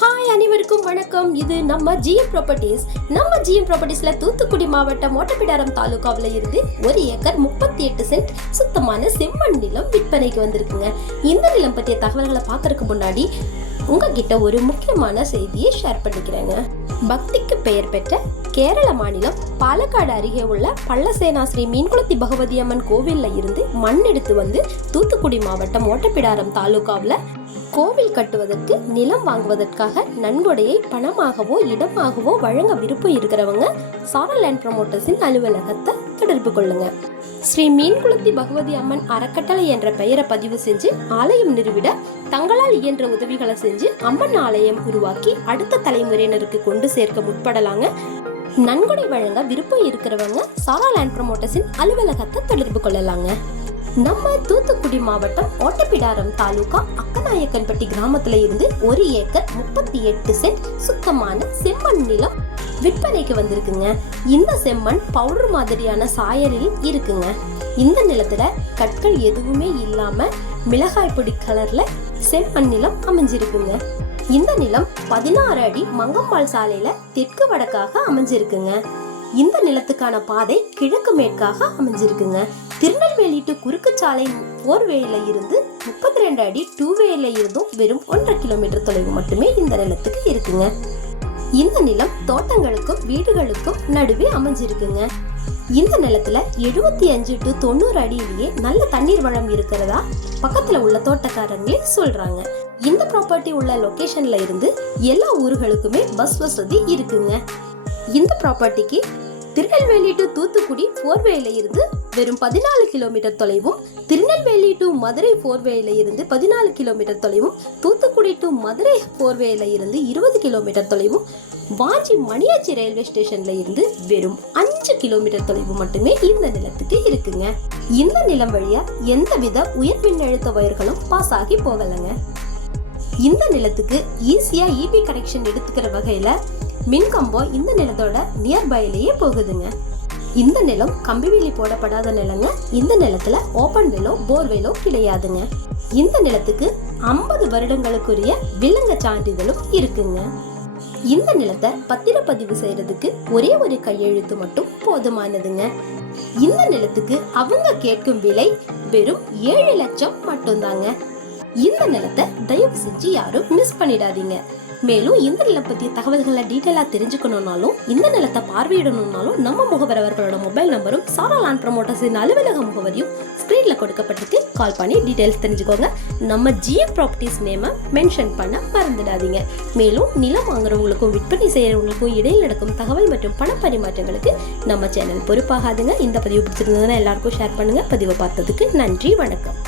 Hi அனைவருக்கும் வணக்கம். இது நம்ம ஜிஎம் ப்ராப்பர்ட்டிஸ் நம்ம ஜிஎம் ப்ராப்பர்ட்டிஸ்ல தூத்துக்குடி மாவட்டம் ஓட்டப்பிடாரம் தாலுகாவில் இருந்து ஒரு ஏக்கர் முப்பத்தி எட்டு சென்ட் சுத்தமான செம்மண் நிலம் விற்பனைக்கு வந்திருக்குங்க. இந்த நிலம் பற்றிய தகவல்களை பார்க்கறதுக்கு முன்னாடி உங்ககிட்ட ஒரு முக்கியமான செய்தியை ஷேர் பண்ணிக்கிறேங்க. பக்திக்கு பெயர் பெற்ற கேரள மாநிலம் பாலக்காடு அருகே உள்ள பள்ளசேனா ஸ்ரீ மீன்குளத்தி பகவதி அம்மன் கோவிலில் இருந்து மண் எடுத்து வந்து தூத்துக்குடி மாவட்டம் ஓட்டப்பிடாரம் தாலுகாவில் கோவில் கட்டுவதற்கு நிலம் வாங்குவதற்காக நன்கொடையை பணமாகவோ இடமாகவோ வழங்க விருப்பம் இருக்கிறவங்க சாரா லேண்ட் ப்ரமோட்டர்ஸின் அலுவலகத்தை தொடர்பு கொள்ளுங்க. ஸ்ரீ மீன்குளத்தி பகவதி அம்மன் அறக்கட்டளை என்ற பெயரை பதிவு செஞ்சு ஆலயம் நிறுவிட தங்களால் இயன்ற உதவிகளை செஞ்சு அம்மன் ஆலயம் உருவாக்கி அடுத்த தலைமுறையினருக்கு கொண்டு சேர்க்க முற்படலாங்க. நன்கொடை வழங்க விருப்பம் இருக்கிறவங்க சாரா லேண்ட் ப்ரமோட்டர்ஸின் அலுவலகத்தை தொடர்பு கொள்ளலாங்க. நம்ம தூத்துக்குடி மாவட்டம் ஓட்டப்பிடாரம் தாலுகா அக்கநாயக்கன்பட்டி கிராமத்துல இருந்து ஒரு ஏக்கர் முப்பத்தி எட்டு சென்ட் சுத்தமான செம்மண் நிலம் விற்பனைக்கு வந்திருக்குங்க. இந்த செம்மண் பவுடர் மாதிரியான சாயலில் இருக்குங்க. இந்த நிலத்துல கற்கள் எதுவுமே இல்லாம மிளகாய் பொடி கலர்ல செம்மண் நிலம் அமைஞ்சிருக்குங்க. இந்த நிலம் பதினாறு அடி மங்கம்பாள் சாலையில தெற்கு வடக்காக அமைஞ்சிருக்குங்க. இந்த நிலத்துக்கான பாதை கிழக்கு மேற்காக அமைஞ்சிருக்குங்க. திருநெல்வேலி டு குறுக்கு சாலை ஃபோர் வேல இருந்து முப்பத்தி ரெண்டு அடி டூ வேல இருந்தும் வெறும் ஒன்றரை கிலோமீட்டர் தொலைவு மட்டுமே இந்த நிலத்துக்கு இருக்குங்க. இந்த நிலம் தோட்டங்களுக்கும் வீடுகளுக்கும் நடுவே அமைஞ்சிருக்குங்க. இந்த நிலத்துல எழுபத்தி அஞ்சு டு தொண்ணூறு அடியிலேயே நல்ல தண்ணீர் வளம் இருக்கிறதா பக்கத்துல உள்ள தோட்டக்காரங்களே சொல்றாங்க. இந்த ப்ராப்பர்ட்டி உள்ள லொகேஷன்ல இருந்து எல்லா ஊர்களுக்குமே பஸ் வசதி இருக்குங்க. இந்த ப்ராப்பர்ட்டிக்கு திருநெல்வேலி டு தூத்துக்குடி போர்வேல இருந்து வெறும் பதினாலு கிலோமீட்டர் தொலைவும் திருநெல்வேலி டு மதுரை போர்வேல இருந்து பதினாலு கிலோமீட்டர் தொலைவும் தூத்துக்குடி டு மதுரை போர்வேல இருந்து இருபது கிலோமீட்டர் தொலைவும் வாஞ்சி மணியாச்சி ரயில்வே ஸ்டேஷன்ல இருந்து வெறும் அஞ்சு கிலோமீட்டர் தொலைவு மட்டுமே இந்த நிலத்துக்கு இருக்குங்க. இந்த நிலம் வழியா எந்தவித உயர் மின்னழுத்த வயர்களும் பாஸ் ஆகி போகலைங்க. இந்த நிலத்துக்கு ஈஸியா இபி கனெக்ஷன் எடுத்துக்கிற வகையில மின்கம்பம் இந்த நிலத்தோட நியர்பைலேயே போகுதுங்க. இந்த நிலம் கம்பிவேலி போடப்படாத நிலங்க. இந்த நிலத்துல ஓபன் வெலோ போர்வெலோ கிடையாதுங்க. இந்த நிலத்துக்கு ஐம்பது வருடங்களுக்குரிய விலங்க சான்றிதழும் இருக்குங்க. இந்த நிலத்தை பத்திரப்பதிவு செய்யறதுக்கு ஒரே ஒரு கையெழுத்து மட்டும் போதுமானதுங்க. இந்த நிலத்துக்கு அவங்க கேட்கும் விலை வெறும் ஏழு லட்சம் மட்டும்தாங்க. இந்த நிலத்தை தயவு செஞ்சு யாரும் மிஸ் பண்ணிடாதீங்க. மேலும் இந்த நிலை பற்றிய தகவல்களை டீட்டெயிலாக தெரிஞ்சுக்கணும்னாலும் இந்த நிலத்தை பார்வையிடணும்னாலும் நம்ம முகவர் அவர்களோட மொபைல் நம்பரும் சாரா லேண்ட் ப்ரமோட்டர்ஸின் அலுவலக முகவரியும் ஸ்க்ரீனில் கொடுக்கப்பட்டிருக்கு. கால் பண்ணி டீட்டெயில்ஸ் தெரிஞ்சுக்கோங்க. நம்ம ஜிஎம் ப்ராப்பர்ட்டிஸ் நேமை மென்ஷன் பண்ண மறந்துடாதீங்க. மேலும் நிலம் வாங்குறவங்களுக்கும் விற்பனை செய்கிறவங்களுக்கும் இடையில் நடக்கும் தகவல் மற்றும் பண பரிமாற்றங்களுக்கு நம்ம சேனல் பொறுப்பாகாதுங்க. இந்த பதிவு பிடிச்சிருந்ததுன்னா எல்லாருக்கும் ஷேர் பண்ணுங்க. பதிவை பார்த்ததுக்கு நன்றி வணக்கம்.